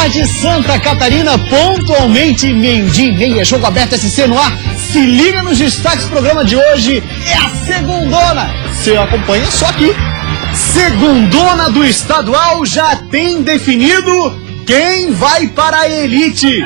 tarde, Santa Catarina, pontualmente meio-dia e meia, Jogo Aberto SC no ar. Se liga nos destaques do programa de hoje, é a segundona. Você acompanha só aqui. Segundona do estadual já tem definido quem vai para a elite.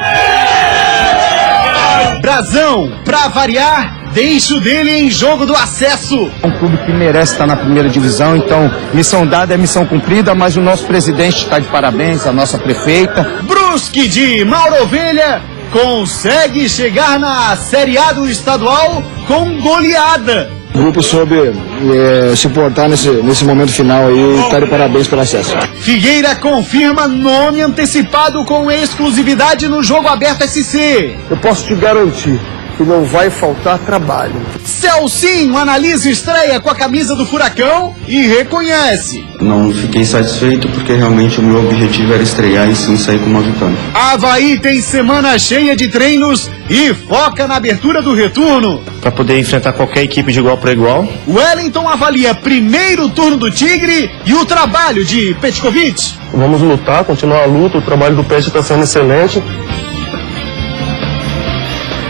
Brasão, pra variar, deixo dele em jogo do acesso. É um clube que merece estar na primeira divisão, então missão dada é missão cumprida, mas o nosso presidente está de parabéns, a nossa prefeita. Brusque de Mauro Ovelha consegue chegar na Série A do estadual com goleada. O grupo soube se portar nesse momento final aí, está de parabéns pelo acesso. Figueira confirma nome antecipado com exclusividade no Jogo Aberto SC. Eu posso te garantir que não vai faltar trabalho. Celcinho analisa estreia com a camisa do Furacão e reconhece. Não fiquei satisfeito porque realmente o meu objetivo era estrear e sim sair com uma vitória. Avaí tem semana cheia de treinos e foca na abertura do retorno. Para poder enfrentar qualquer equipe de igual para igual. Wellington avalia primeiro turno do Tigre e o trabalho de Petkovic. Vamos lutar, continuar a luta, o trabalho do Pet está sendo excelente.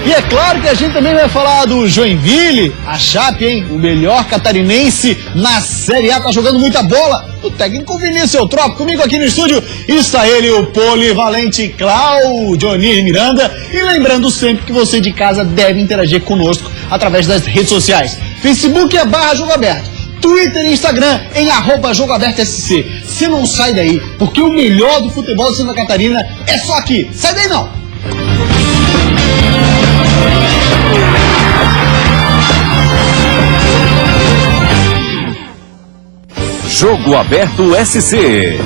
E é claro que a gente também vai falar do Joinville, a Chape, hein? O melhor catarinense na Série A, tá jogando muita bola. O técnico Vinícius Eutrópio, comigo aqui no estúdio, está ele, o polivalente Cláudio Miranda. E lembrando sempre que você de casa deve interagir conosco através das redes sociais. Facebook é /Jogo Aberto. Twitter e Instagram em @JogoAbertoSC. Você não sai daí, porque o melhor do futebol de Santa Catarina é só aqui. Sai daí não! Jogo Aberto SC.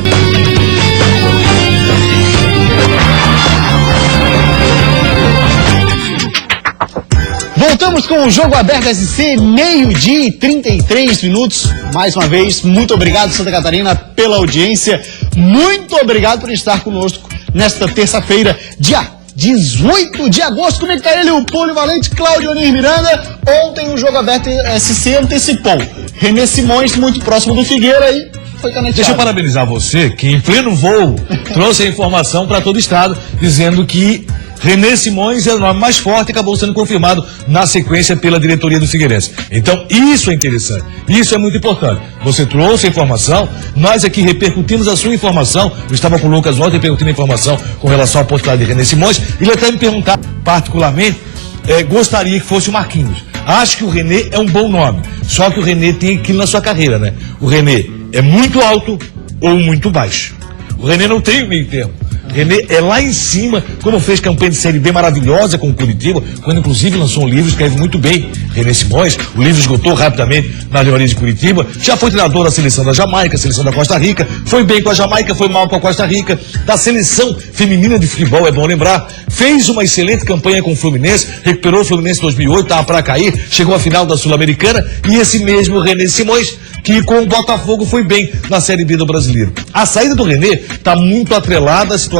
Voltamos com o Jogo Aberto SC, meio-dia e 33 minutos. Mais uma vez, muito obrigado, Santa Catarina, pela audiência. Muito obrigado por estar conosco nesta terça-feira, dia 18 de agosto. Como é que tá ele, o polivalente Cláudio Miranda? Ontem o Jogo Aberto SC antecipou René Simões, muito próximo do Figueira, e foi caneteado. Deixa eu parabenizar você, que em pleno voo trouxe a informação para todo o estado, dizendo que René Simões é o nome mais forte e acabou sendo confirmado na sequência pela diretoria do Figueirense. Então, isso é interessante, isso é muito importante. Você trouxe a informação, nós aqui repercutimos a sua informação. Eu estava com o Lucas ontem repercutindo a informação com relação à possibilidade de René Simões. Ele até me perguntar, particularmente, gostaria que fosse o Marquinhos. Acho que o René é um bom nome, só que o René tem aquilo na sua carreira, né? O René é muito alto ou muito baixo. O René não tem o meio termo. René é lá em cima, como fez campanha de Série B maravilhosa com o Curitiba, quando inclusive lançou um livro, escreve muito bem, René Simões. O livro esgotou rapidamente na livraria de Curitiba. Já foi treinador da seleção da Jamaica, seleção da Costa Rica, foi bem com a Jamaica, foi mal com a Costa Rica, da seleção feminina de futebol, é bom lembrar. Fez uma excelente campanha com o Fluminense, recuperou o Fluminense em 2008, estava para cair, chegou à final da Sul-Americana, e esse mesmo René Simões, que com o Botafogo foi bem na Série B do Brasileiro. A saída do René está muito atrelada à situação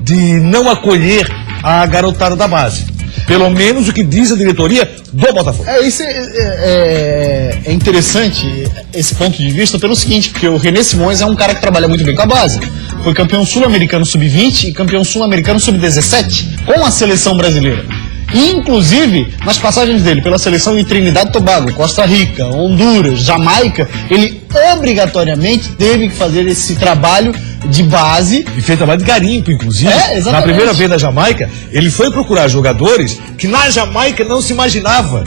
de não acolher a garotada da base. Pelo menos o que diz a diretoria do Botafogo. Isso é interessante, esse ponto de vista, pelo seguinte, porque o René Simões é um cara que trabalha muito bem com a base. Foi campeão sul-americano sub-20 e campeão sul-americano sub-17 com a seleção brasileira. Inclusive, nas passagens dele pela seleção de Trinidad e Tobago, Costa Rica, Honduras, Jamaica, ele obrigatoriamente teve que fazer esse trabalho de base. E fez trabalho de garimpo, inclusive. Exatamente. Na primeira vez na Jamaica, ele foi procurar jogadores que na Jamaica não se imaginava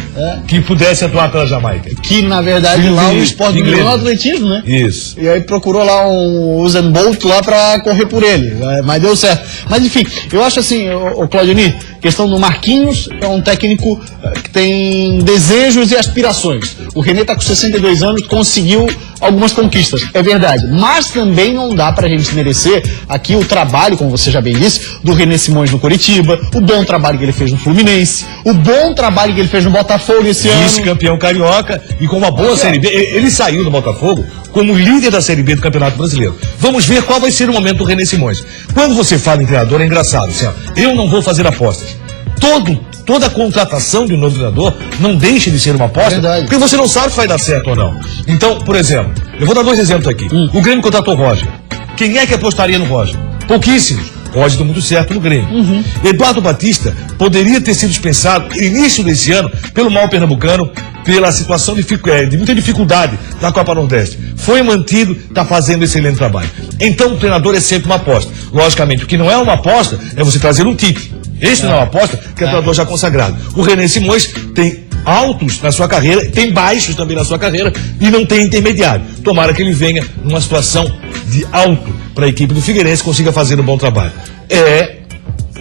que pudesse atuar pela Jamaica. Que, na verdade, lá o esporte do atletismo, né? Isso. E aí procurou lá um Usain Bolt lá pra correr por ele, mas deu certo. Mas enfim, eu acho assim, o Claudionir, questão do Marquinhos, é um técnico que tem desejos e aspirações. O René tá com 62 anos, conseguiu algumas conquistas, é verdade. Mas também não dá pra gente merecer aqui o trabalho, como você já bem disse, do René Simões no Curitiba, o bom trabalho que ele fez no Fluminense, o bom trabalho que ele fez no Botafogo esse ano. Vice-campeão carioca e com uma boa Série B. Ele saiu do Botafogo como líder da Série B do Campeonato Brasileiro. Vamos ver qual vai ser o momento do René Simões. Quando você fala em treinador, é engraçado. Assim, ó, eu não vou fazer apostas. Toda contratação de um novo treinador não deixa de ser uma aposta, porque você não sabe se vai dar certo ou não. Então, por exemplo, eu vou dar dois exemplos aqui. O Grêmio contratou o Roger. Quem é que apostaria no Roger? Pouquíssimos. pode dar muito certo no Grêmio. Eduardo Batista poderia ter sido dispensado no início desse ano pelo mal pernambucano, pela situação de muita dificuldade na Copa Nordeste. Foi mantido, está fazendo excelente trabalho. Então o treinador é sempre uma aposta. Logicamente, o que não é uma aposta é você trazer um Tite. Esse não é uma aposta, que é um treinador já consagrado. O René Simões tem altos na sua carreira, tem baixos também na sua carreira e não tem intermediário. Tomara que ele venha numa situação de alto para a equipe do Figueirense, consiga fazer um bom trabalho. É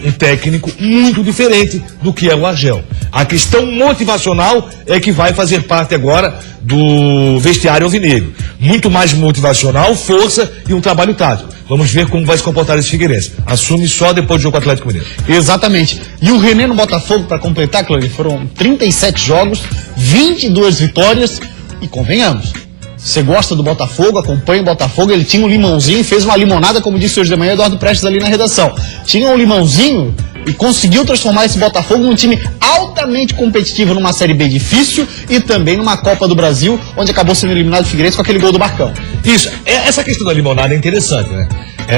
um técnico muito diferente do que é o Argel. A questão motivacional é que vai fazer parte agora do vestiário alvinegro. Muito mais motivacional, força e um trabalho tático. Vamos ver como vai se comportar esse Figueirense. Assume só depois do jogo com o Atlético Mineiro. Exatamente. E o René no Botafogo, para completar, Cláudio, foram 37 jogos, 22 vitórias e convenhamos. Você gosta do Botafogo, acompanha o Botafogo, ele tinha um limãozinho, fez uma limonada, como disse hoje de manhã Eduardo Prestes ali na redação. Tinha um limãozinho e conseguiu transformar esse Botafogo num time altamente competitivo numa Série B difícil e também numa Copa do Brasil, onde acabou sendo eliminado o Figueirense com aquele gol do Barcão. Isso, essa questão da limonada é interessante, né?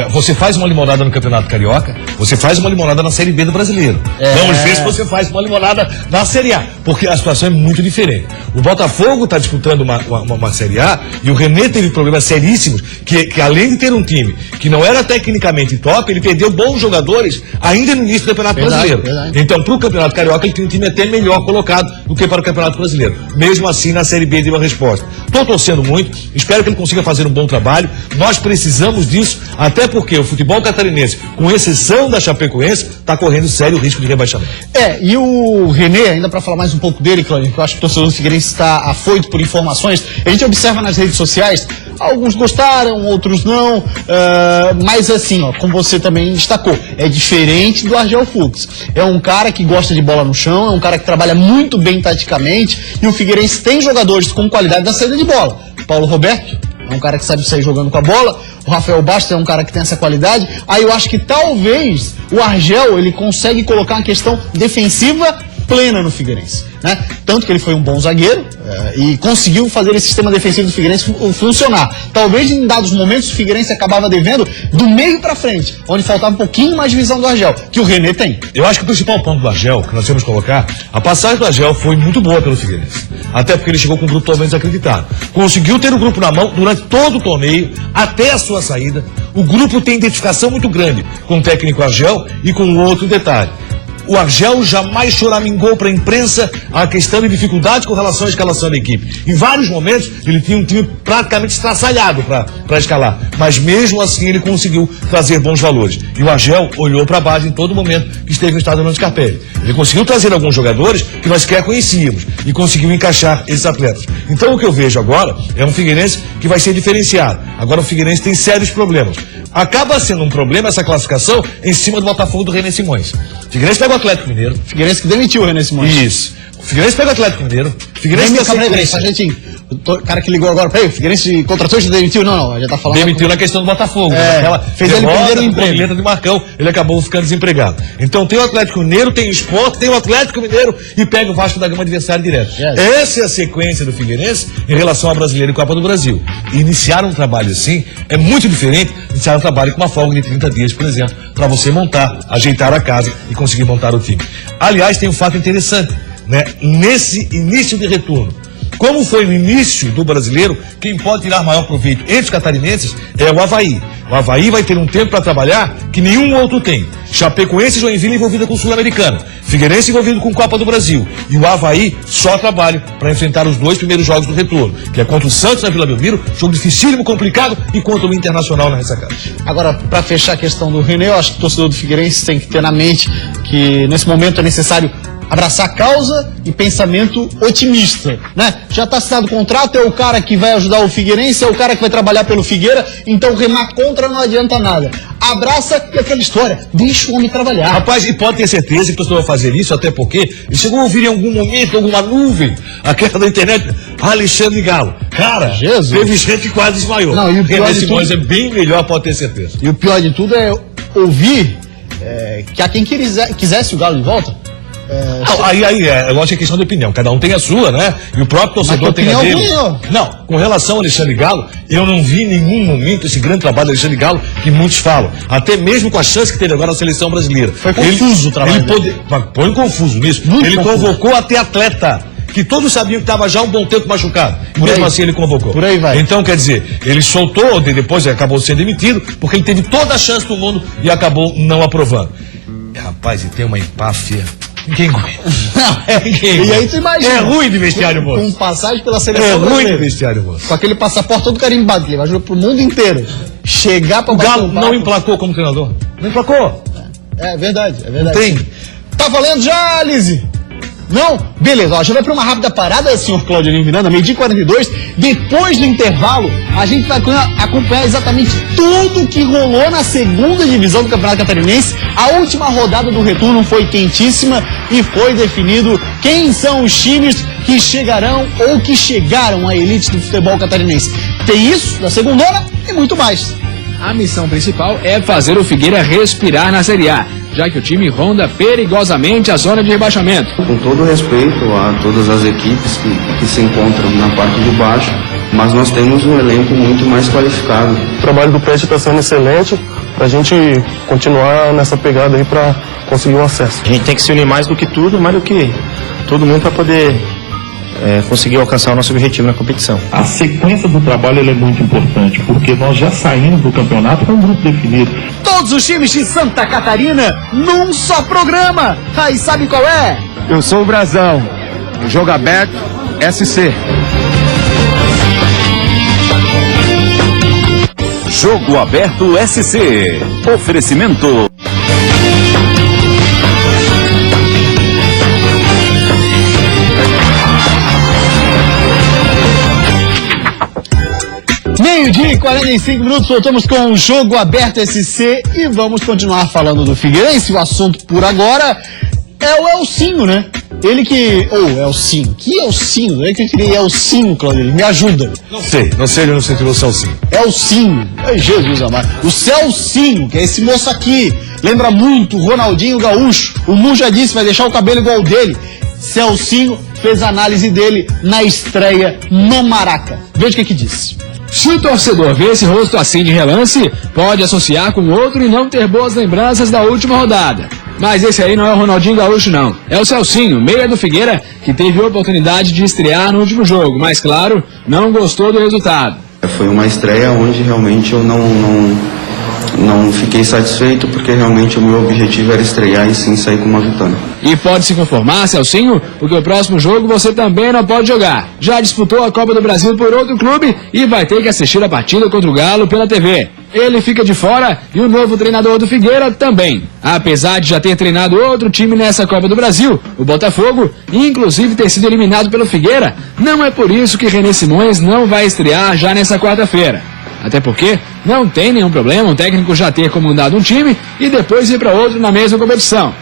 Você faz uma limonada no Campeonato Carioca, você faz uma limonada na Série B do Brasileiro. Vamos ver se você faz uma limonada na Série A, porque a situação é muito diferente. O Botafogo está disputando uma Série A e o René teve problemas seríssimos, que além de ter um time que não era tecnicamente top, ele perdeu bons jogadores ainda no início do Campeonato Brasileiro. Então, para o Campeonato Carioca, ele tem um time até melhor colocado do que para o Campeonato Brasileiro. Mesmo assim, na Série B deu uma resposta. Estou torcendo muito, espero que ele consiga fazer um bom trabalho. Nós precisamos disso, até porque o futebol catarinense, com exceção da Chapecoense, está correndo sério risco de rebaixamento. E o René, ainda para falar mais um pouco dele, Cláudio, que eu acho que o torcedor do Figueirense está afoito por informações, a gente observa nas redes sociais, alguns gostaram, outros não, mas assim, como você também destacou, é diferente do Argel Fux. É um cara que gosta de bola no chão, é um cara que trabalha muito bem taticamente, e o Figueirense tem jogadores com qualidade da saída de bola. Paulo Roberto é um cara que sabe sair jogando com a bola, o Rafael Bastos é um cara que tem essa qualidade. Aí eu acho que talvez o Argel, ele consegue colocar uma questão defensiva plena no Figueirense, né? Tanto que ele foi um bom zagueiro e conseguiu fazer esse sistema defensivo do Figueirense funcionar. Talvez em dados momentos o Figueirense acabava devendo do meio para frente, onde faltava um pouquinho mais de visão do Argel, que o René tem. Eu acho que o principal ponto do Argel, que nós temos que colocar, a passagem do Argel foi muito boa pelo Figueirense. Até porque ele chegou com um grupo totalmente desacreditado. Conseguiu ter o grupo na mão durante todo o torneio, até a sua saída. O grupo tem identificação muito grande com o técnico Argel e com o outro detalhe. O Argel jamais choramingou para a imprensa a questão de dificuldade com relação à escalação da equipe. Em vários momentos, ele tinha um time praticamente estraçalhado para escalar. Mas mesmo assim, ele conseguiu trazer bons valores. E o Argel olhou para baixo em todo momento que esteve no estado Orlando Scarpelli. Ele conseguiu trazer alguns jogadores que nós sequer conhecíamos e conseguiu encaixar esses atletas. Então, o que eu vejo agora é um Figueirense que vai ser diferenciado. Agora, o Figueirense tem sérios problemas. Acaba sendo um problema essa classificação em cima do Botafogo do René Simões. Figueirense pega o Atlético Mineiro. Figueirense que demitiu o René Simões. Isso. O Figueirense pega o Atlético Mineiro. Figueirense o cara que ligou agora para ele, o Figueirense contratou e demitiu? Não, já tá falando. Demitiu na questão do Botafogo. Fez ele perder o emprego. Letra de Marcão, ele acabou ficando desempregado. Então tem o Atlético Mineiro, tem o Sport, tem o Atlético Mineiro e pega o Vasco da Gama adversário direto. Essa é a sequência do Figueirense em relação ao Brasileiro e Copa do Brasil. E iniciar um trabalho assim é muito diferente de iniciar um trabalho com uma folga de 30 dias, por exemplo, para você montar, ajeitar a casa e conseguir montar o time. Aliás, tem um fato interessante, né? Nesse início de retorno, como foi no início do Brasileiro, quem pode tirar maior proveito entre os catarinenses é o Avaí. O Avaí vai ter um tempo para trabalhar que nenhum outro tem. Chapecoense e Joinville envolvida com o Sul-Americano, Figueirense envolvido com Copa do Brasil. E o Avaí só trabalha para enfrentar os 2 primeiros jogos do retorno, que é contra o Santos na Vila Belmiro, jogo dificílimo, complicado, e contra o Internacional na ressacada. Agora, para fechar a questão do René, eu acho que o torcedor do Figueirense tem que ter na mente que nesse momento é necessário abraçar causa e pensamento otimista, né? Já está assinado o contrato, é o cara que vai ajudar o Figueirense, é o cara que vai trabalhar pelo Figueira, então remar contra não adianta nada. Abraça e aquela história, deixa o homem trabalhar. Rapaz, e pode ter certeza que o pessoal vai fazer isso, até porque ele chegou a ouvir em algum momento, alguma nuvem, aquela da internet, Alexandre Galo. Cara, Jesus, teve gente que quase desmaiou. Não, e o pior de Simões é bem melhor, pode ter certeza. E o pior de tudo é ouvir que a quem quisesse o Galo de volta, Eu acho que é questão de opinião. Cada um tem a sua, né? E o próprio torcedor Mas tem a opinião dele. ganhou. Não, com relação ao Alexandre Galo, eu não vi em nenhum momento esse grande trabalho do Alexandre Galo que muitos falam. Até mesmo com a chance que teve agora na seleção brasileira. Foi confuso o trabalho Põe confuso nisso. Ele convocou até atleta que todos sabiam que estava já há um bom tempo machucado. E mesmo assim ele convocou. Por aí vai. Então, quer dizer, ele soltou, depois ele acabou sendo demitido, porque ele teve toda a chance do mundo e acabou não aprovando. Rapaz, e tem uma empáfia. Ninguém aguenta. E aí tu imagina. É ruim de vestiário, moço. Com passagem pela seleção É ruim de brasileira. vestiário, moço. Com aquele passaporte todo carimbado, que ele vai jogar pro mundo inteiro. Chegar pra O bater Galo um papo. não emplacou como treinador. Não emplacou. É verdade, é verdade. Tem. Tá valendo já, Lise? Não? Beleza, ó, a gente vai pra uma rápida parada, senhor Claudinho Miranda, 12h42. Depois do intervalo, a gente vai acompanhar exatamente tudo que rolou na segunda divisão do Campeonato Catarinense. A última rodada do retorno foi quentíssima e foi definido quem são os times que chegarão ou que chegaram à elite do futebol catarinense. Tem isso, da segundona e muito mais. A missão principal é fazer o Figueira respirar na Série A, já que o time ronda perigosamente a zona de rebaixamento. Com todo respeito a todas as equipes que se encontram na parte de baixo, mas nós temos um elenco muito mais qualificado. O trabalho do Pet está sendo excelente para a gente continuar nessa pegada aí para conseguir um acesso. A gente tem que se unir mais do que tudo, mais do que todo mundo para poder conseguir alcançar o nosso objetivo na competição. A sequência do trabalho ela é muito importante, porque nós já saímos do campeonato com um grupo definido. Todos os times de Santa Catarina num só programa. Aí sabe qual é? Eu sou o Brasão. Jogo aberto, SC. Jogo aberto SC. Oferecimento. Meio-dia e 45 minutos, voltamos com o Jogo Aberto SC e vamos continuar falando do Figueirense. O assunto por agora é o Elcinho, né? Ele que... Elcinho. Que Elcinho? É que eu queria Elcinho, Claudio. Me ajuda. Não sei onde você tirou o Celcinho. Elcinho. Ai, Jesus amado. O Celcinho, que é esse moço aqui. Lembra muito o Ronaldinho Gaúcho. O Mu já disse, vai deixar o cabelo igual o dele. Celcinho fez a análise dele na estreia no Maraca. Veja o que disse. Se o torcedor vê esse rosto assim de relance, pode associar com outro e não ter boas lembranças da última rodada. Mas esse aí não é o Ronaldinho Gaúcho, não. É o Celcinho, meia do Figueira, que teve a oportunidade de estrear no último jogo, mas, claro, não gostou do resultado. Foi uma estreia onde realmente eu não fiquei satisfeito, porque realmente o meu objetivo era estrear e sim sair com uma vitória. E pode se conformar, Celcinho, porque o próximo jogo você também não pode jogar. Já disputou a Copa do Brasil por outro clube e vai ter que assistir a partida contra o Galo pela TV. Ele fica de fora e o novo treinador do Figueira também. Apesar de já ter treinado outro time nessa Copa do Brasil, o Botafogo, e inclusive ter sido eliminado pelo Figueira, não é por isso que René Simões não vai estrear já nessa quarta-feira. Até porque não tem nenhum problema um técnico já ter comandado um time e depois ir para outro na mesma competição.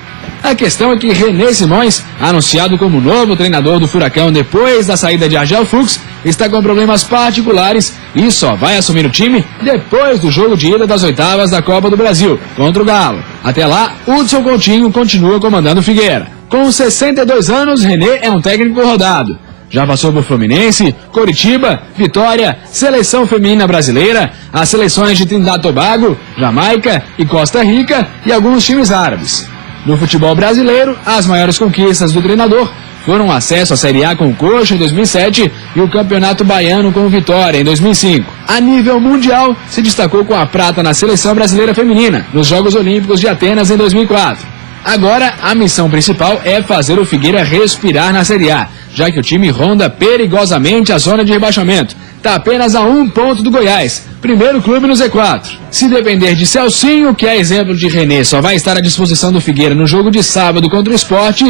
A questão é que René Simões, anunciado como novo treinador do Furacão depois da saída de Argel Fux, está com problemas particulares e só vai assumir o time depois do jogo de ida das oitavas da Copa do Brasil, contra o Galo. Até lá, Hudson Coutinho continua comandando o Figueira. Com 62 anos, René é um técnico rodado. Já passou por Fluminense, Coritiba, Vitória, Seleção Feminina Brasileira, as seleções de Trindade e Tobago, Jamaica e Costa Rica e alguns times árabes. No futebol brasileiro, as maiores conquistas do treinador foram o acesso à Série A com o Coxa em 2007 e o Campeonato Baiano com o Vitória em 2005. A nível mundial, se destacou com a prata na Seleção Brasileira Feminina, nos Jogos Olímpicos de Atenas em 2004. Agora, a missão principal é fazer o Figueira respirar na Série A, já que o time ronda perigosamente a zona de rebaixamento. Está apenas a 1 ponto do Goiás, primeiro clube no Z4. Se depender de Celcinho, que é exemplo de René, só vai estar à disposição do Figueira no jogo de sábado contra o Sport,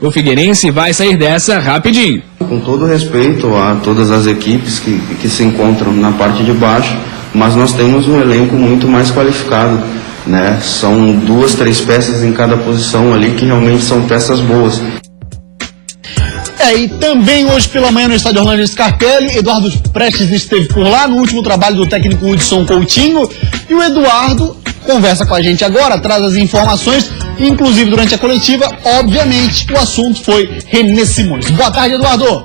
o Figueirense vai sair dessa rapidinho. Com todo respeito a todas as equipes que se encontram na parte de baixo, mas nós temos um elenco muito mais qualificado, né? São 2, 3 peças em cada posição ali que realmente são peças boas. E também hoje pela manhã no estádio Orlando Scarpelli, Eduardo Prestes esteve por lá no último trabalho do técnico Hudson Coutinho e o Eduardo conversa com a gente agora, traz as informações Inclusive, durante a coletiva, obviamente, o assunto foi René Simões. Boa tarde, Eduardo.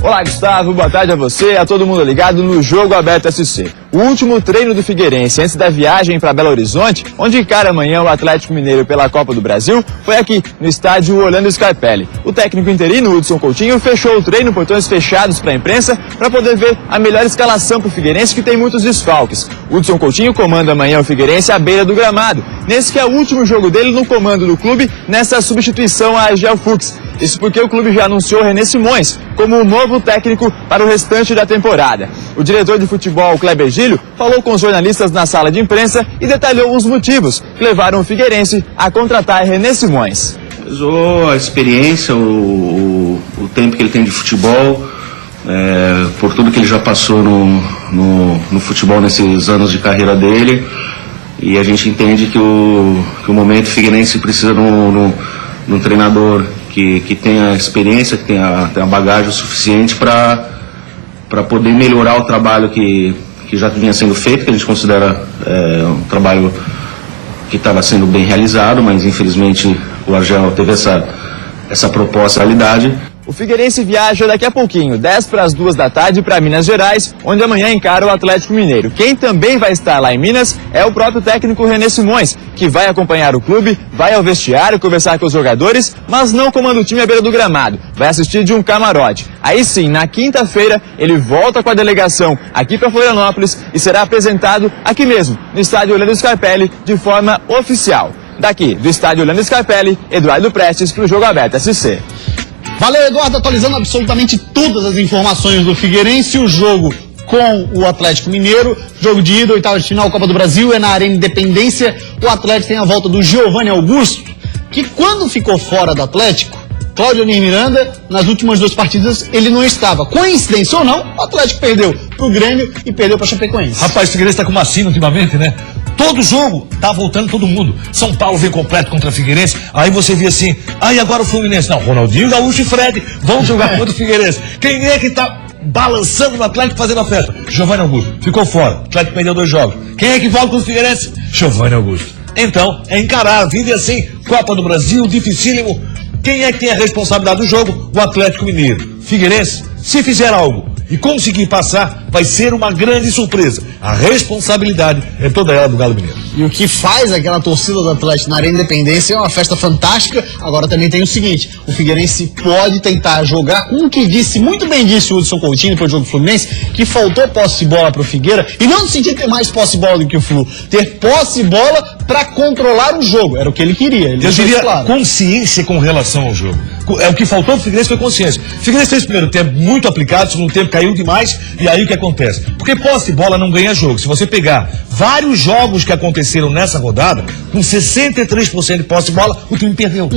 Olá, Gustavo. Boa tarde a você e a todo mundo ligado no Jogo Aberto SC. O último treino do Figueirense antes da viagem para Belo Horizonte, onde encara amanhã o Atlético Mineiro pela Copa do Brasil, foi aqui, no estádio Orlando Scarpelli. O técnico interino, Hudson Coutinho, fechou o treino, portões fechados para a imprensa, para poder ver a melhor escalação para o Figueirense, que tem muitos desfalques. Hudson Coutinho comanda amanhã o Figueirense à beira do gramado, nesse que é o último jogo dele no comando do clube, nessa substituição a Argel Fuchs. Isso porque o clube já anunciou René Simões como o novo técnico para o restante da temporada. O diretor de futebol, Kleber Gílio, falou com os jornalistas na sala de imprensa e detalhou os motivos que levaram o Figueirense a contratar René Simões. Pesou a experiência, o tempo que ele tem de futebol, por tudo que ele já passou no futebol nesses anos de carreira dele. E a gente entende que o momento Figueirense precisa de um treinador que tenha experiência, que tenha bagagem o suficiente para poder melhorar o trabalho que já vinha sendo feito, que a gente considera um trabalho que estava sendo bem realizado, mas infelizmente o Argel teve essa proposta realidade. O Figueirense viaja daqui a pouquinho, 10 para as 2 da tarde, para Minas Gerais, onde amanhã encara o Atlético Mineiro. Quem também vai estar lá em Minas é o próprio técnico René Simões, que vai acompanhar o clube, vai ao vestiário conversar com os jogadores, mas não comanda o time à beira do gramado, vai assistir de um camarote. Aí sim, na quinta-feira, ele volta com a delegação aqui para Florianópolis e será apresentado aqui mesmo, no estádio Orlando Scarpelli, de forma oficial. Daqui, do estádio Orlando Scarpelli, Eduardo Prestes para o Jogo Aberto SC. Valeu, Eduardo, atualizando absolutamente todas as informações do Figueirense. O jogo com o Atlético Mineiro, jogo de ida, oitava de final, Copa do Brasil, é na Arena Independência. O Atlético tem a volta do Giovanni Augusto, que quando ficou fora do Atlético, Cláudio Miranda, nas últimas 2 partidas, ele não estava. Coincidência ou não, o Atlético perdeu pro Grêmio e perdeu pra Chapecoense. Rapaz, o Figueirense tá com uma sina ultimamente, né? Todo jogo tá voltando todo mundo. São Paulo vem completo contra o Figueirense. Aí você vê assim, e agora o Fluminense? Não, Ronaldinho, Gaúcho e Fred vão jogar contra o Figueirense. Quem é que tá balançando no Atlético fazendo a festa? Giovanni Augusto. Ficou fora. O Atlético perdeu 2 jogos. Quem é que volta com o Figueirense? Giovanni Augusto. Então, é encarar. Vive assim, Copa do Brasil, dificílimo. Quem é que tem a responsabilidade do jogo? O Atlético Mineiro. Figueirense, se fizer algo e conseguir passar, vai ser uma grande surpresa. A responsabilidade é toda ela do Galo Mineiro. E o que faz aquela torcida do Atlético na Arena Independência é uma festa fantástica. Agora também tem o seguinte, o Figueirense pode tentar jogar com o que disse, muito bem disse o Hudson Coutinho depois do jogo do Fluminense, que faltou posse de bola pro Figueira, e não no sentido de ter mais posse de bola do que o Flu, ter posse de bola para controlar o jogo, era o que ele queria. Ele Eu diria claro. Consciência com relação ao jogo. O que faltou pro Figueirense foi consciência. O Figueirense fez o primeiro tempo muito aplicado, o segundo tempo caiu demais, e aí o que acontece? Porque posse de bola não ganha jogo. Se você pegar vários jogos que aconteceram nessa rodada, com 63% de posse de bola, o time perdeu.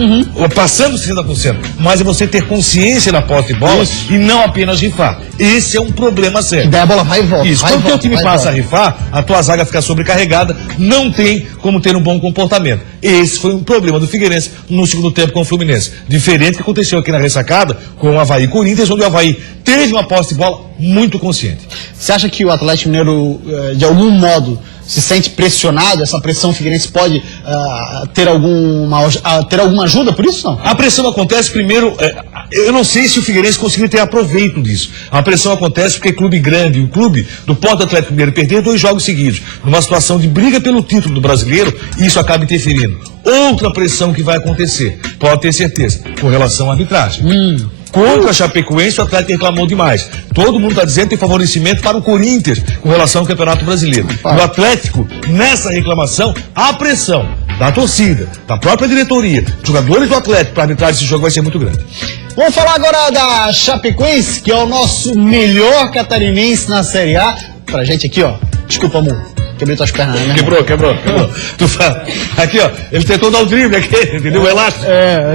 Passando 60%. Mas é você ter consciência na posse de bola e não apenas rifar. Esse é um problema sério. E daí a bola vai e volta. Isso. Quando o teu time passa a rifar, a tua zaga fica sobrecarregada, não tem como ter um bom comportamento. Esse foi um problema do Figueirense no segundo tempo com o Fluminense. Diferente do que aconteceu aqui na ressacada com o Avaí e Corinthians, onde o Avaí teve uma posse de bola muito consciente. Você acha que o Atlético Mineiro, de algum modo, se sente pressionado? Essa pressão Figueirense pode ter alguma ajuda por isso, não? A pressão acontece primeiro, eu não sei se o Figueirense conseguiu ter aproveito disso. A pressão acontece porque clube grande, o clube do Porto Atlético Mineiro perder 2 jogos seguidos, numa situação de briga pelo título do brasileiro, isso acaba interferindo. Outra pressão que vai acontecer, pode ter certeza, com relação à arbitragem. Contra a Chapecoense, o Atlético reclamou demais. Todo mundo está dizendo que tem favorecimento para o Corinthians com relação ao Campeonato Brasileiro. O Atlético, nessa reclamação, a pressão da torcida, da própria diretoria, jogadores do Atlético para arbitrar esse jogo vai ser muito grande. Vamos falar agora da Chapecoense, que é o nosso melhor catarinense na Série A. Pra gente aqui, ó. Desculpa, amor. Quebrei tuas pernas, né? Quebrou. Tu fala, aqui, ó, ele tentou dar o drible aqui, entendeu? O elástico.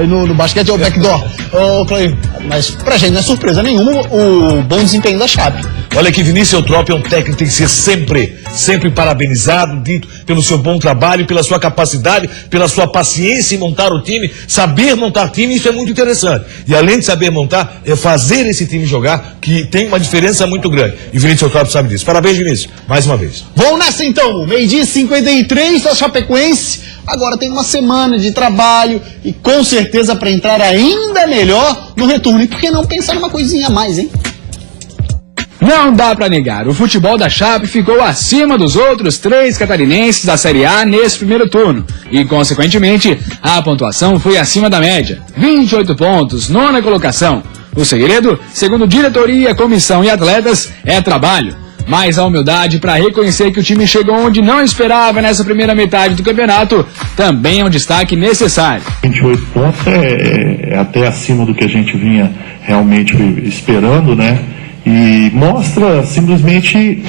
No basquete é o backdoor. Ô, Cleio, mas pra gente não é surpresa nenhuma o bom desempenho da Chape. Olha que Vinícius Eutrópio é um técnico que tem que ser sempre parabenizado, dito pelo seu bom trabalho, pela sua capacidade, pela sua paciência em montar o time, saber montar time, isso é muito interessante. E além de saber montar, é fazer esse time jogar, que tem uma diferença muito grande. E Vinícius Eutrópio sabe disso. Parabéns, Vinícius, mais uma vez. Vamos nessa então, 12h53 da Chapecoense. Agora tem uma semana de trabalho e com certeza para entrar ainda melhor no retorno. E por que não pensar numa coisinha a mais, hein? Não dá pra negar, o futebol da Chape ficou acima dos outros 3 catarinenses da Série A nesse primeiro turno e, consequentemente, a pontuação foi acima da média. 28 pontos, 9ª colocação. O segredo, segundo diretoria, comissão e atletas, é trabalho. Mas a humildade para reconhecer que o time chegou onde não esperava nessa primeira metade do campeonato também é um destaque necessário. 28 pontos é até acima do que a gente vinha realmente esperando, né? E mostra simplesmente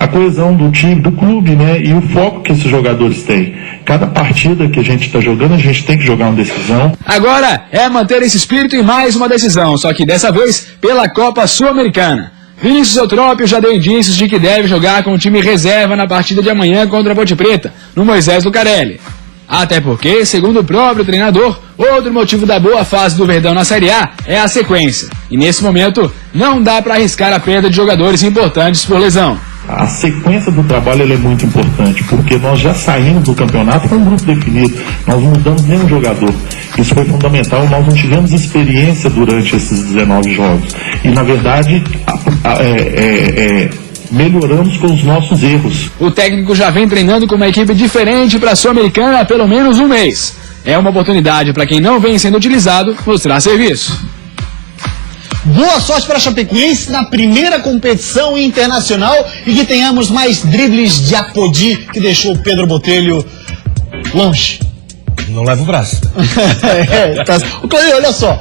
a coesão do time, do clube, né? E o foco que esses jogadores têm. Cada partida que a gente está jogando, a gente tem que jogar uma decisão. Agora é manter esse espírito em mais uma decisão, só que dessa vez pela Copa Sul-Americana. Vinícius Eutrópio já deu indícios de que deve jogar com o time reserva na partida de amanhã contra a Ponte Preta, no Moisés Lucarelli. Até porque, segundo o próprio treinador, outro motivo da boa fase do Verdão na Série A é a sequência. E nesse momento, não dá para arriscar a perda de jogadores importantes por lesão. A sequência do trabalho ela é muito importante, porque nós já saímos do campeonato com um grupo definido, nós não mudamos nenhum jogador. Isso foi fundamental, nós não tivemos experiência durante esses 19 jogos. E, na verdade, melhoramos com os nossos erros. O técnico já vem treinando com uma equipe diferente para a Sul-Americana há pelo menos um mês. É uma oportunidade para quem não vem sendo utilizado mostrar serviço. Boa sorte para a Chapecoense na primeira competição internacional e que tenhamos mais dribles de Apodi que deixou o Pedro Botelho longe. Não leva o braço. O Claudio, olha só,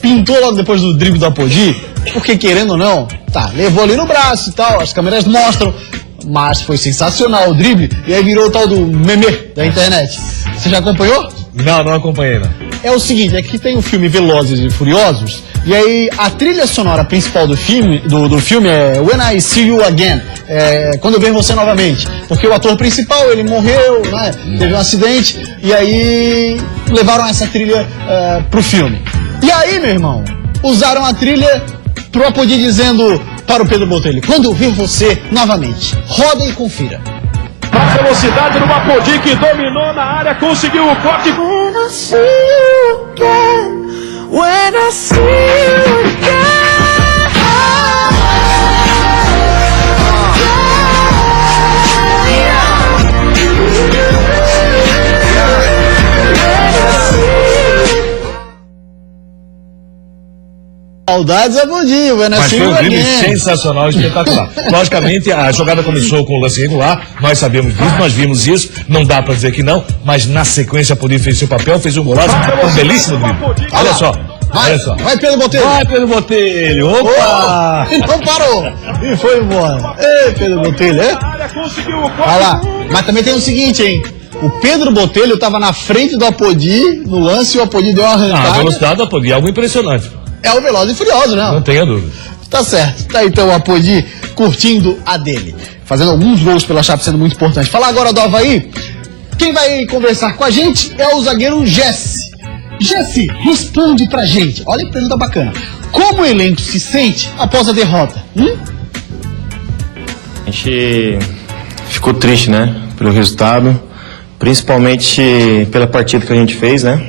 pintou logo depois do drible do Apodi, porque querendo ou não, levou ali no braço e tal, as câmeras mostram, mas foi sensacional o drible, e aí virou o tal do meme da internet. Você já acompanhou? Não acompanhei, não. É o seguinte, é que tem o filme Velozes e Furiosos, e aí a trilha sonora principal do filme é When I See You Again, Quando Eu Ver Você Novamente, porque o ator principal, ele morreu, né, teve um acidente, e aí levaram essa trilha pro filme. E aí, meu irmão, usaram a trilha pro Apodi dizendo para o Pedro Botelho, quando eu ver você novamente, roda e confira. A velocidade do Apodi que dominou na área, conseguiu o corte. When I see you again, when I see you again. Saudades Apodi, mas foi um drible sensacional, espetacular. Logicamente, a jogada começou com o lance regular, nós sabemos disso, nós vimos isso, não dá pra dizer que não, mas na sequência Apodi fez seu papel, fez um golaço, um belíssimo drible. Olha só. Vai Pedro Botelho. Vai Pedro Botelho. Opa! Não parou. E foi embora. Ei, Pedro Botelho, Olha lá. Mas também tem o seguinte, hein? O Pedro Botelho estava na frente do Apodi no lance e o Apodi deu uma arrancada. A velocidade do Apodi é algo impressionante. É o Veloz e Furioso, né? Não tenha dúvida. Tá certo. Tá então o Apodi curtindo a dele. Fazendo alguns gols pela Chape, sendo muito importante. Falar agora do Avaí. Quem vai conversar com a gente é o zagueiro Jesse. Jesse, responde pra gente. Olha que pergunta bacana. Como o elenco se sente após a derrota? A gente ficou triste, né? Pelo resultado. Principalmente pela partida que a gente fez, né?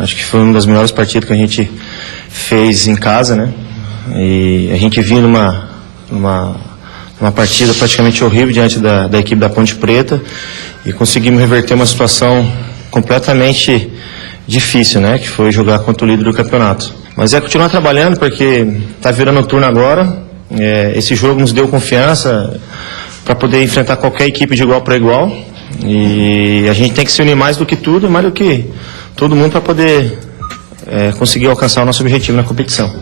Acho que foi uma das melhores partidas que a gente fez em casa, né? E a gente vinha numa partida praticamente horrível diante da equipe da Ponte Preta e conseguimos reverter uma situação completamente difícil, né? Que foi jogar contra o líder do campeonato. Mas é continuar trabalhando porque tá virando o turno agora. Esse jogo nos deu confiança para poder enfrentar qualquer equipe de igual para igual. E a gente tem que se unir mais do que tudo, mais do que todo mundo para poder conseguir alcançar o nosso objetivo na competição.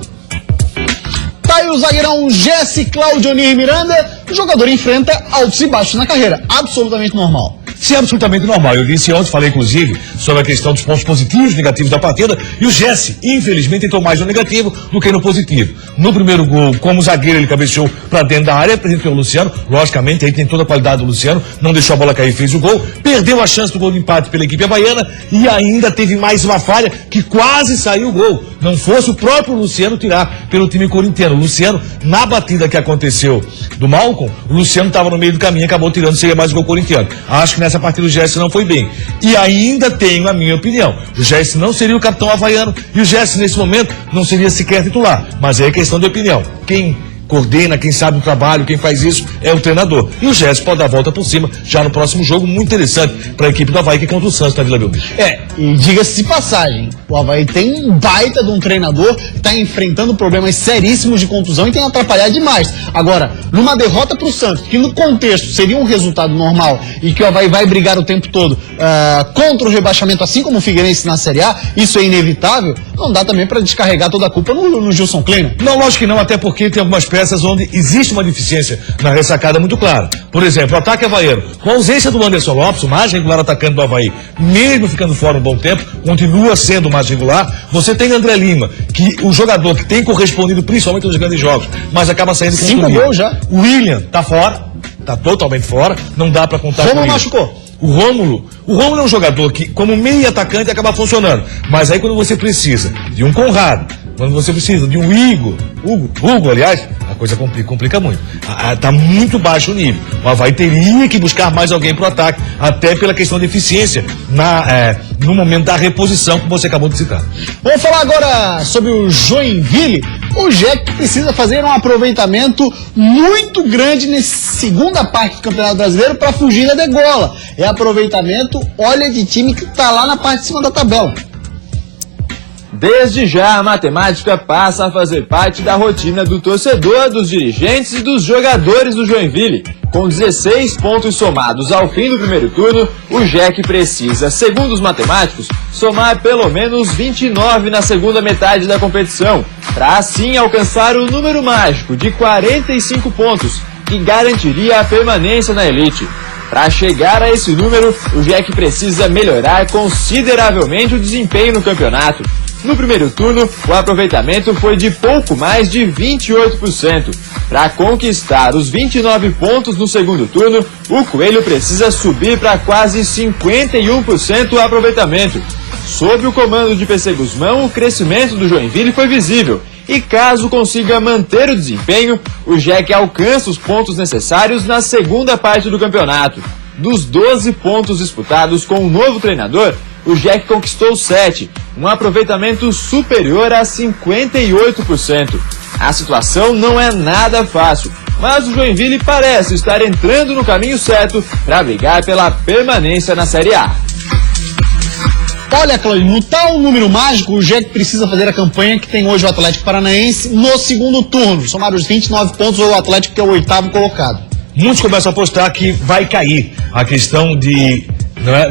Tá aí o zagueirão Jesse Claudionir Miranda. O jogador enfrenta altos e baixos na carreira, absolutamente normal. Isso é absolutamente normal. Eu disse ontem, falei inclusive sobre a questão dos pontos positivos e negativos da partida, e o Jesse, infelizmente, entrou mais no negativo do que no positivo. No primeiro gol, como zagueiro, ele cabeceou para dentro da área, apresentou o Luciano, logicamente, aí tem toda a qualidade do Luciano, não deixou a bola cair, fez o gol, perdeu a chance do gol de empate pela equipe havaiana e ainda teve mais uma falha que quase saiu o gol. Não fosse o próprio Luciano tirar pelo time corintiano. O Luciano, na batida que aconteceu do Malcom, o Luciano estava no meio do caminho e acabou tirando, seria mais o gol corintiano. Acho que nessa partida o Jesse não foi bem. E ainda tenho a minha opinião. O Jesse não seria o capitão havaiano e o Jesse nesse momento não seria sequer titular. Mas é questão de opinião. Quem coordena, quem sabe o trabalho, quem faz isso é o treinador. E o Jesse pode dar a volta por cima já no próximo jogo, muito interessante para a equipe do Avaí, que é contra o Santos na Vila Belmiro. E diga-se de passagem, o Avaí tem um baita de um treinador que está enfrentando problemas seríssimos de contusão e tem atrapalhado demais. Agora, numa derrota para o Santos, que no contexto seria um resultado normal e que o Avaí vai brigar o tempo todo contra o rebaixamento, assim como o Figueirense na Série A, isso é inevitável, não dá também para descarregar toda a culpa no Gilson Kleina. Não, lógico que não, até porque tem algumas peças onde existe uma deficiência na ressacada muito clara. Por exemplo, o ataque havaiano. Com a ausência do Anderson Lopes, o mais regular atacante do Avaí, mesmo ficando fora um bom tempo, continua sendo mais regular. Você tem André Lima, que o jogador que tem correspondido principalmente nos grandes jogos, mas acaba saindo com 5 gols já. O William tá fora, tá totalmente fora, não dá pra contar com ele. Como machucou? O Rômulo é um jogador que, como meio atacante, acaba funcionando. Mas aí quando você precisa de um Conrado, quando você precisa de um Hugo, aliás, a coisa complica muito. Tá muito baixo o nível. O Avaí teria que buscar mais alguém pro ataque, até pela questão de eficiência no momento da reposição que você acabou de citar. Vamos falar agora sobre o Joinville. O Jack precisa fazer um aproveitamento muito grande nessa segunda parte do Campeonato Brasileiro para fugir da degola. É aproveitamento, olha, de time que tá lá na parte de cima da tabela. Desde já, a matemática passa a fazer parte da rotina do torcedor, dos dirigentes e dos jogadores do Joinville. Com 16 pontos somados ao fim do primeiro turno, o Jack precisa, segundo os matemáticos, somar pelo menos 29 na segunda metade da competição, para assim alcançar o número mágico de 45 pontos, que garantiria a permanência na elite. Para chegar a esse número, o Jack precisa melhorar consideravelmente o desempenho no campeonato. No primeiro turno, o aproveitamento foi de pouco mais de 28%. Para conquistar os 29 pontos no segundo turno, o Coelho precisa subir para quase 51% o aproveitamento. Sob o comando de PC Guzmão, o crescimento do Joinville foi visível. E caso consiga manter o desempenho, o Jack alcança os pontos necessários na segunda parte do campeonato. Dos 12 pontos disputados com o novo treinador, o Jack conquistou 7, um aproveitamento superior a 58%. A situação não é nada fácil, mas o Joinville parece estar entrando no caminho certo para brigar pela permanência na Série A. Olha, Cláudio, no tal número mágico, o Jack precisa fazer a campanha que tem hoje o Atlético Paranaense no segundo turno. Somar os 29 pontos ou o Atlético, que é o 8º colocado. Muitos começam a apostar que vai cair a questão de...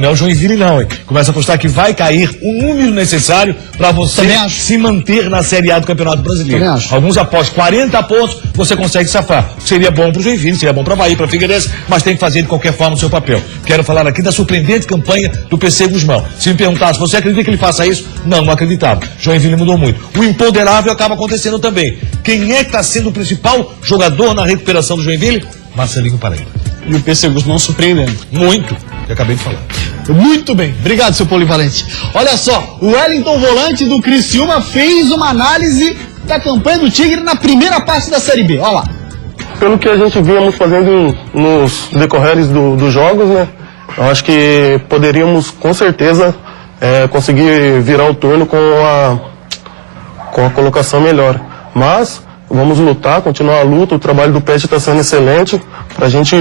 Não é o Joinville não, hein? Começa a apostar que vai cair o número necessário para você se manter na Série A do Campeonato Brasileiro. Alguns apostam 40 pontos, você consegue safar. Seria bom para o Joinville, seria bom para o Bahia, para o Figueirense, mas tem que fazer de qualquer forma o seu papel. Quero falar aqui da surpreendente campanha do PC Guzmão. Se me perguntasse, você acredita que ele faça isso? Não acreditava. Joinville mudou muito. O imponderável acaba acontecendo também. Quem é que está sendo o principal jogador na recuperação do Joinville? Marcelinho Paraíba. E o PC Guzmão surpreendendo. Muito, que eu acabei de falar. Muito bem, obrigado, seu polivalente. Olha só, o Wellington Volante do Criciúma fez uma análise da campanha do Tigre na primeira parte da Série B. Olha lá. Pelo que a gente vínhamos fazendo nos decorreres dos jogos, né? Eu acho que poderíamos, com certeza, conseguir virar o turno com a colocação melhor. Mas vamos lutar, continuar a luta, o trabalho do Pet está sendo excelente, para a gente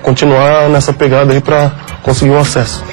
continuar nessa pegada aí para conseguir um acesso.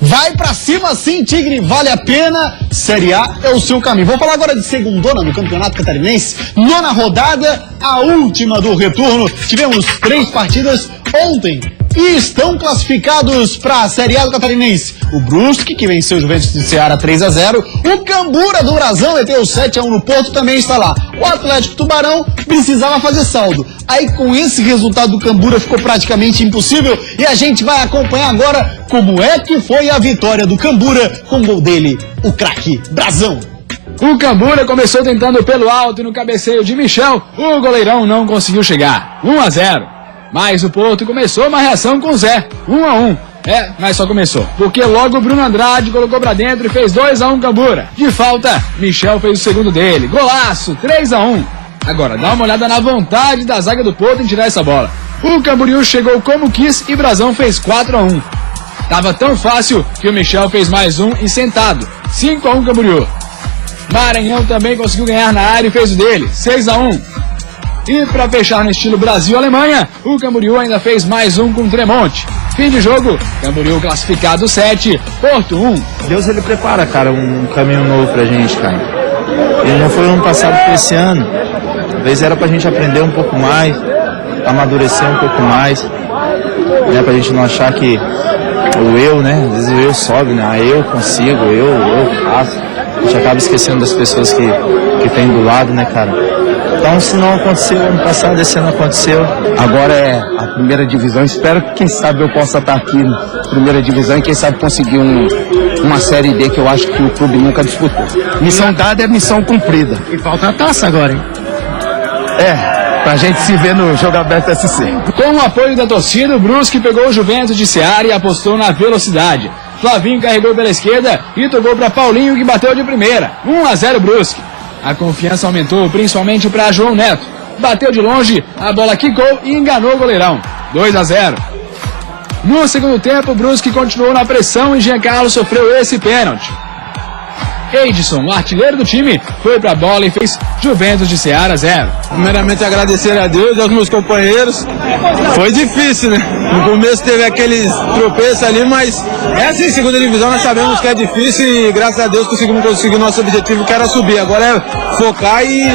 Vai pra cima sim, Tigre, vale a pena. Série A é o seu caminho. Vamos falar agora de segundona no Campeonato Catarinense. 9ª rodada, a última do retorno. Tivemos 3 partidas. ontem e estão classificados para a Série A do Catarinense. O Brusque, que venceu o Juventus de Ceará 3-0. O Cambura do Brasão meteu 7-1 no Porto, também está lá. O Atlético Tubarão precisava fazer saldo. Aí com esse resultado do Cambura ficou praticamente impossível e a gente vai acompanhar agora como é que foi a vitória do Cambura com o gol dele, o craque Brasão. O Cambura começou tentando pelo alto e no cabeceio de Michel, o goleirão não conseguiu chegar. 1-0. Mas o Porto começou uma reação com o Zé. 1-1. Mas só começou. Porque logo o Bruno Andrade colocou pra dentro e fez 2-1 Cambura. De falta, Michel fez o segundo dele. Golaço, 3-1. Agora, dá uma olhada na vontade da zaga do Porto em tirar essa bola. O Camboriú chegou como quis e Brasão fez 4-1. Tava tão fácil que o Michel fez mais um e sentado. 5-1 Camboriú. Maranhão também conseguiu ganhar na área e fez o dele. 6-1. E para fechar no estilo Brasil-Alemanha, o Camboriú ainda fez mais um com o Tremonte. Fim de jogo, Camboriú classificado 7, Porto 1. Deus, ele prepara, cara, um caminho novo pra gente, cara. Ele não foi ano passado, foi esse ano. Talvez era pra gente aprender um pouco mais, amadurecer um pouco mais, né? Pra gente não achar que o eu, né? Às vezes o eu sobe, né? Eu consigo, eu faço. A gente acaba esquecendo das pessoas que tem do lado, né, cara? Então, se não aconteceu ano passado, esse ano aconteceu. Agora é a primeira divisão. Espero que, quem sabe, eu possa estar aqui na primeira divisão e, quem sabe, conseguir uma Série D que eu acho que o clube nunca disputou. Missão dada é missão cumprida. E falta a taça agora, hein? Pra gente se ver no Jogo Aberto SC. Com o apoio da torcida, o Brusque pegou o Juventus de Ceará e apostou na velocidade. Flavinho carregou pela esquerda e tocou para Paulinho, que bateu de primeira. 1-0 Brusque. A confiança aumentou, principalmente para João Neto. Bateu de longe, a bola quicou e enganou o goleirão. 2-0. No segundo tempo, o Brusque continuou na pressão e Jean Carlos sofreu esse pênalti. Edson, o artilheiro do time, foi pra bola e fez Juventus de Ceará 0. Primeiramente agradecer a Deus e aos meus companheiros. Foi difícil, né? No começo teve aqueles tropeços ali, mas é assim, segunda divisão nós sabemos que é difícil e graças a Deus conseguimos conseguir o nosso objetivo, que era subir. Agora é focar e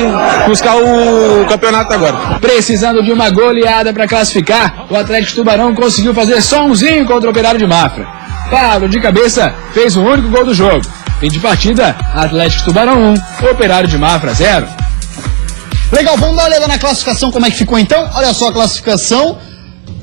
buscar o campeonato agora. Precisando de uma goleada para classificar, o Atlético Tubarão conseguiu fazer só umzinho contra o Operário de Mafra. Pablo, de cabeça, fez o único gol do jogo. Fim de partida, Atlético Tubarão 1, Operário de Mafra 0. Legal, vamos dar uma olhada na classificação, como é que ficou então? Olha só a classificação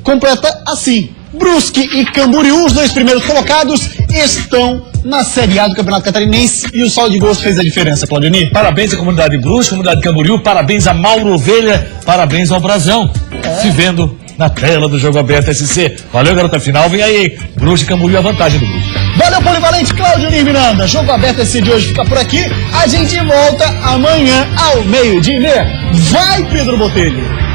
completa assim. Brusque e Camboriú, os dois primeiros colocados, estão na Série A do Campeonato Catarinense e o saldo de gols fez a diferença, Claudionir. Parabéns à comunidade Brusque, comunidade Camboriú, parabéns a Mauro Ovelha, parabéns ao Brasão. Se vendo na tela do Jogo Aberto SC. Valeu, garota final, vem aí. Brusque e Camboriú, a vantagem do Brusque. Valeu, Polivalente, Claudionir Miranda. Jogo Aberto SC de hoje fica por aqui. A gente volta amanhã ao 12:30. Vai, Pedro Botelho!